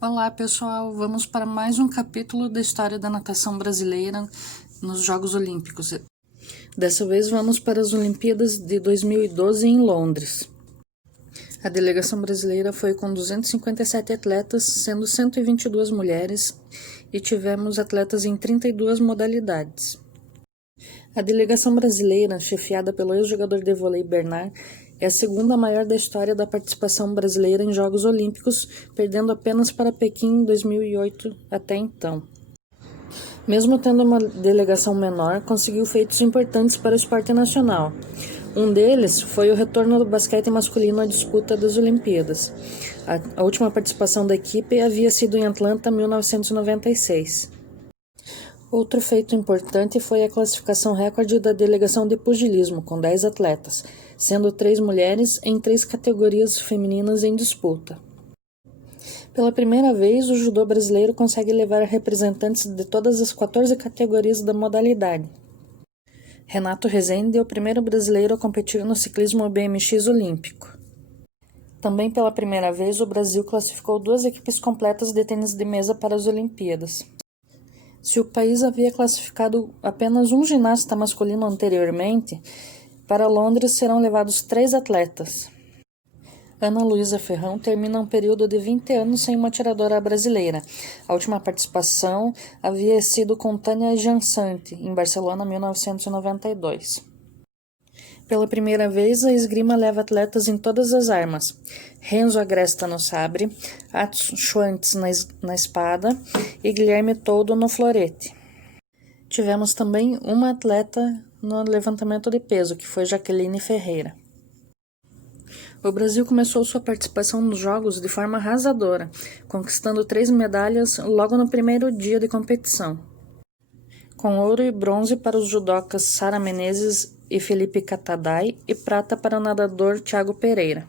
Olá pessoal, vamos para mais um capítulo da história da natação brasileira nos Jogos Olímpicos. Dessa vez vamos para as Olimpíadas de 2012 em Londres. A delegação brasileira foi com 257 atletas, sendo 122 mulheres, e tivemos atletas em 32 modalidades. A delegação brasileira, chefiada pelo ex-jogador de vôlei Bernard, é a segunda maior da história da participação brasileira em Jogos Olímpicos, perdendo apenas para Pequim em 2008 até então. Mesmo tendo uma delegação menor, conseguiu feitos importantes para o esporte nacional. Um deles foi o retorno do basquete masculino à disputa das Olimpíadas. A última participação da equipe havia sido em Atlanta, 1996. Outro feito importante foi a classificação recorde da delegação de pugilismo, com 10 atletas, sendo 3 mulheres em 3 categorias femininas em disputa. Pela primeira vez, o judô brasileiro consegue levar representantes de todas as 14 categorias da modalidade. Renato Rezende é o primeiro brasileiro a competir no ciclismo BMX olímpico. Também pela primeira vez, o Brasil classificou 2 equipes completas de tênis de mesa para as Olimpíadas. Se o país havia classificado apenas um ginasta masculino anteriormente, para Londres serão levados 3 atletas. Ana Luísa Ferrão termina um período de 20 anos sem uma atiradora brasileira. A última participação havia sido com Tânia Janssanti, em Barcelona, 1992. Pela primeira vez, a esgrima leva atletas em todas as armas. Renzo Agresta no sabre, Atos Schwantz na espada e Guilherme Toldo no florete. Tivemos também uma atleta no levantamento de peso, que foi Jaqueline Ferreira. O Brasil começou sua participação nos Jogos de forma arrasadora, conquistando 3 medalhas logo no primeiro dia de competição. Com ouro e bronze para os judocas Sara Menezes e Felipe Catadai e prata para o nadador Thiago Pereira.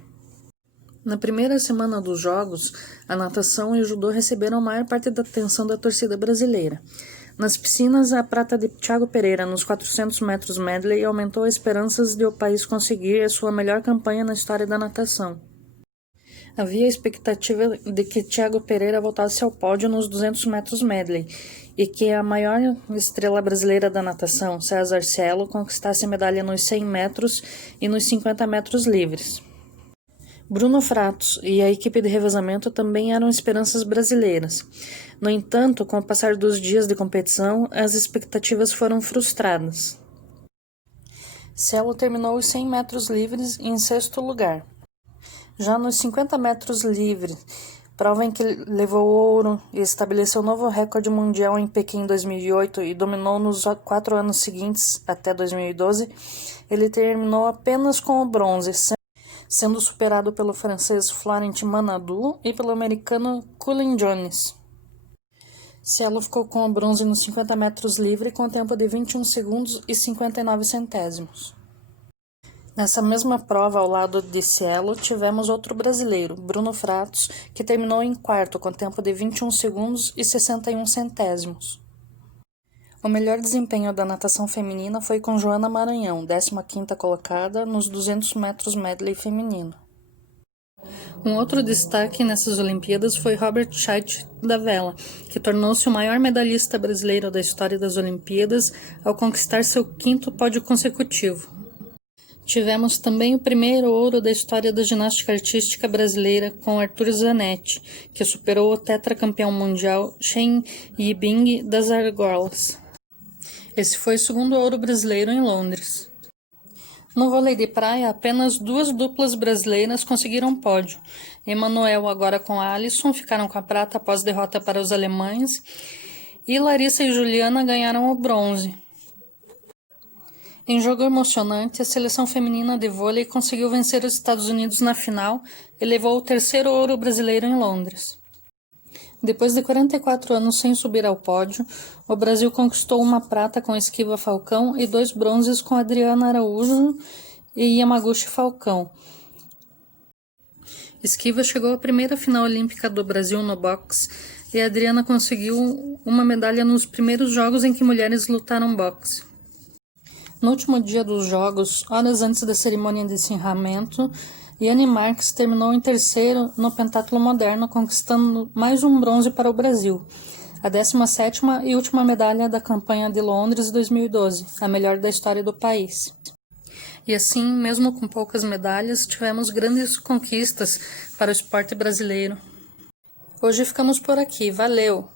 Na primeira semana dos Jogos, a natação e o judô receberam a maior parte da atenção da torcida brasileira. Nas piscinas, a prata de Thiago Pereira nos 400 metros medley aumentou as esperanças de o país conseguir a sua melhor campanha na história da natação. Havia a expectativa de que Thiago Pereira voltasse ao pódio nos 200 metros medley e que a maior estrela brasileira da natação, César Cielo, conquistasse medalha nos 100 metros e nos 50 metros livres. Bruno Fratos e a equipe de revezamento também eram esperanças brasileiras. No entanto, com o passar dos dias de competição, as expectativas foram frustradas. Cielo terminou os 100 metros livres em 6º lugar. Já nos 50 metros livres, prova em que levou ouro e estabeleceu novo recorde mundial em Pequim em 2008 e dominou nos 4 anos seguintes, até 2012, ele terminou apenas com o bronze, sendo superado pelo francês Florent Manadou e pelo americano Cullen Jones. Cielo ficou com o bronze nos 50 metros livre com tempo de 21 segundos e 59 centésimos. Nessa mesma prova, ao lado de Cielo, tivemos outro brasileiro, Bruno Fratos, que terminou em 4º com tempo de 21 segundos e 61 centésimos. O melhor desempenho da natação feminina foi com Joana Maranhão, 15ª colocada nos 200 metros medley feminino. Um outro destaque nessas Olimpíadas foi Robert Scheidt da vela, que tornou-se o maior medalhista brasileiro da história das Olimpíadas ao conquistar seu 5º pódio consecutivo. Tivemos também o primeiro ouro da história da ginástica artística brasileira com Arthur Zanetti, que superou o tetracampeão mundial Chen Yibing das argolas. Esse foi o 2º ouro brasileiro em Londres. No vôlei de praia, apenas 2 duplas brasileiras conseguiram pódio. Emanuel, agora com Alisson, ficaram com a prata após derrota para os alemães, e Larissa e Juliana ganharam o bronze. Em jogo emocionante, a seleção feminina de vôlei conseguiu vencer os Estados Unidos na final e levou o 3º ouro brasileiro em Londres. Depois de 44 anos sem subir ao pódio, o Brasil conquistou uma prata com Esquiva Falcão e 2 bronzes com Adriana Araújo e Yamaguchi Falcão. Esquiva chegou à primeira final olímpica do Brasil no boxe e Adriana conseguiu uma medalha nos primeiros jogos em que mulheres lutaram boxe. No último dia dos Jogos, horas antes da cerimônia de encerramento, Yane Marques terminou em terceiro no pentatlo moderno, conquistando mais um bronze para o Brasil, a 17ª e última medalha da campanha de Londres 2012, a melhor da história do país. E assim, mesmo com poucas medalhas, tivemos grandes conquistas para o esporte brasileiro. Hoje ficamos por aqui, valeu!